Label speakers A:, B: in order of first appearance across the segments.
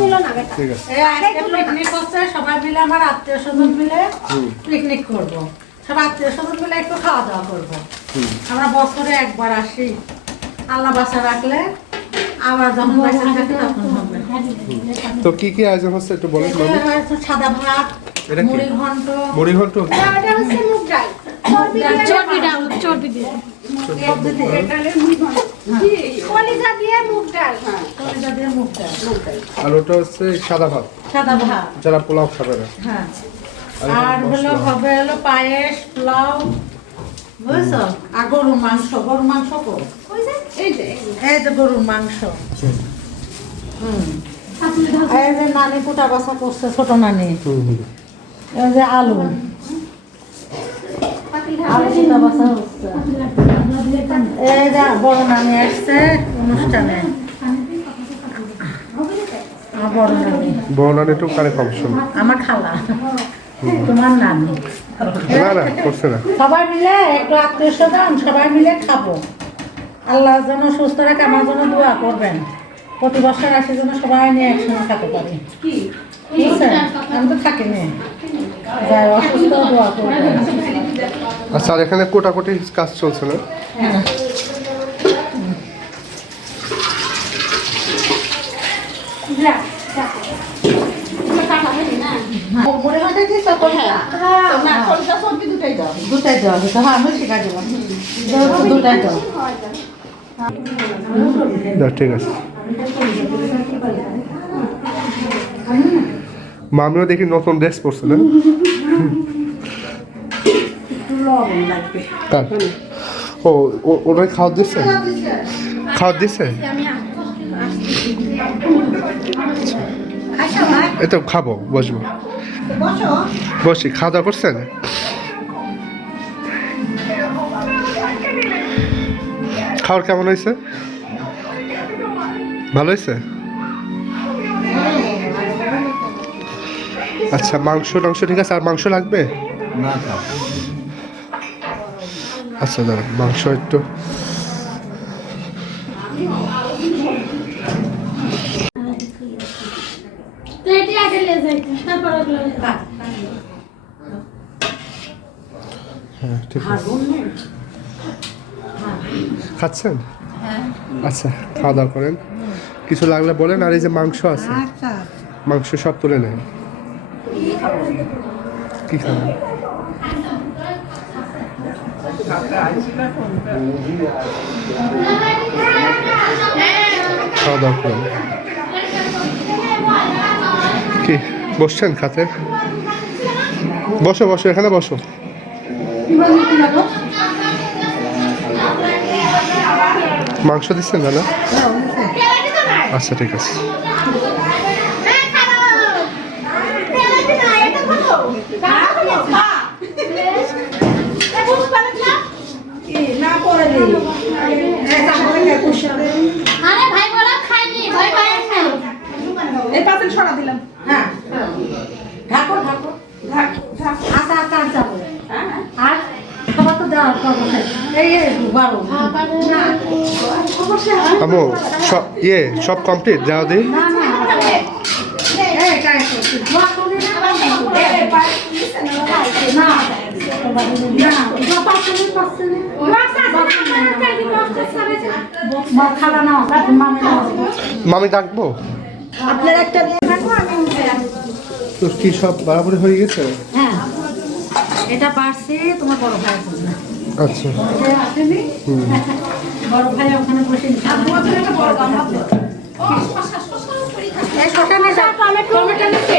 A: তুলো না বেটা।
B: ঠিক আছে।
C: এই পিকনিক হচ্ছে সবাই মিলে আমার আত্মীয় স্বজন মিলে পিকনিক করব। সব আত্মীয় স্বজন মিলে একটু খাওয়া দাওয়া করব। আমরা বছরে একবার আসি। আল্লাহ বাসা রাখলে আবার যখন বাসা থাকে তখন হবে।
B: তো কি কি আয়োজন হচ্ছে একটু বলেন
C: সাদা ভাত মুড়ি ঘন্ট।
B: মুড়ি ঘন্ট?
A: এটা হচ্ছে মুগ ডাল। চর্বি
D: ডাল চর্বি দিয়ে।
A: মুগ ডাল
C: কলিজা দিয়ে মুগ ডাল।
B: আর ওটা হচ্ছে সাদা ভাত।
C: সাদা ভাত।
B: যারা পোলাও খাবে না।
C: হ্যাঁ।
B: আর
C: হলো হবে হলো পায়েস পোলাও। বুঝছ? আর গরুর মাংস। গরুর মাংস কো?
A: এই যে এই যে।
C: গরুর মাংস। হুম। এই যে নানি কুটা বাসা করছে ছোট নানি। এই যে আলু। এই যে বড় নানি আসছে অনুষ্ঠানে। বড় নানি।
B: একটু কারে কম শুন।
C: আমার খালা। তোমার নানি।
B: না না করছে না।
C: সবাই মিলে একটু আত্মীয় স্বজন সবাই মিলে খাব। আল্লাহ যেন সুস্থ রাখে আমার জন্য দোয়া করবেন। প্রতি বছর আসে যেন সবাই নিয়ে একসঙ্গে খেতে পারি? আমি তো থাকি নি। অসুস্থ দোয়া করবেন।
B: আচ্ছা এখানে কোটাকুটি কাজ চলছে না
C: হ্যাঁ।
A: যা, যা। তুমি কাটা হয়নি না?
C: মনে হয় কি সকল
A: না, কলিজা চর্বি দুটোই
C: দেওয়া হতো হ্যাঁ আমি দেবো। যেহেতু দুটাই দাও
A: হয় দাও।
B: না ঠিক আছে। মামিও দেখি নতুন ড্রেস পরছে না? ও ও- ওরাই খাওয়া দিচ্ছে খাওয়া দিচ্ছে
C: খাইছো
B: এই তো খাব বসবো।
C: বসো।
B: বসি খাওয়া দাওয়া করছেন? খাওয়ার কেমন হয়েছে? ভালো হয়েছে? আচ্ছা মাংস টাংস ঠিক আছে আর মাংস লাগবে? আচ্ছা দাঁড়ান মাংস একটু।
C: খা।
B: হ্যাঁ ঠিক আছে? খাচ্ছেন? আচ্ছা খাওয়া দাওয়া করেন। কিছু লাগলে বলেন আর এই যে মাংস আছে।
C: আচ্ছা।
B: মাংস সব তুলে নেন। কি খাবেন? খাওয়া দাওয়া করেন। কি বসছেন খাতে? বসো বসো এখানে বসো। মাংস দিচ্ছেন দাদা? আচ্ছা ঠিক আছে?
D: আরে
C: হ্যাঁ। ঢাকো আচ্ছা আচ্ছা আচ্ছা। আর খাবার তো দেওয়ার এই এই বারো
B: আমো সব ইয়ে সব কমপ্লিট যাও দিই
C: না না এই কাই করছিস দোয়া করি না না না দোয়া পাচ্ছে না পাচ্ছে না। মা খালা নাও মামে
B: ডাকবো?
C: আপনার একটা
B: তো কি সব বাড়াবাড়ি হয়ে গেছে?
C: এটা পারছি তোমার বড় জন্য।
B: আচ্ছা।
C: এটা আসেনি? বড় ভাই ওখানে বসে টমেটো নিতে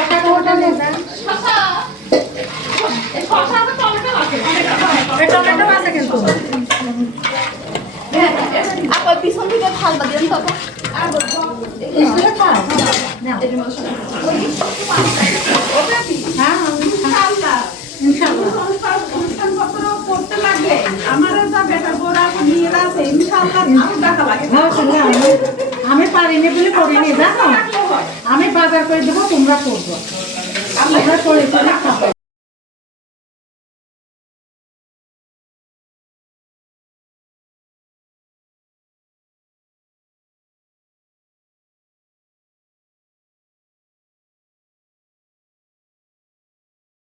C: শসা টমেটো নিয়ে যাও। এই টমেটো আছে। কিন্তু।
A: আপা পিছন থেকে থালবা দিলেন তো। আপা।
C: স্কুলে আমি- পারিনি বলে করিনি জানো আমি বাজার করে দেবো তোমরা করব। আমরা করেছি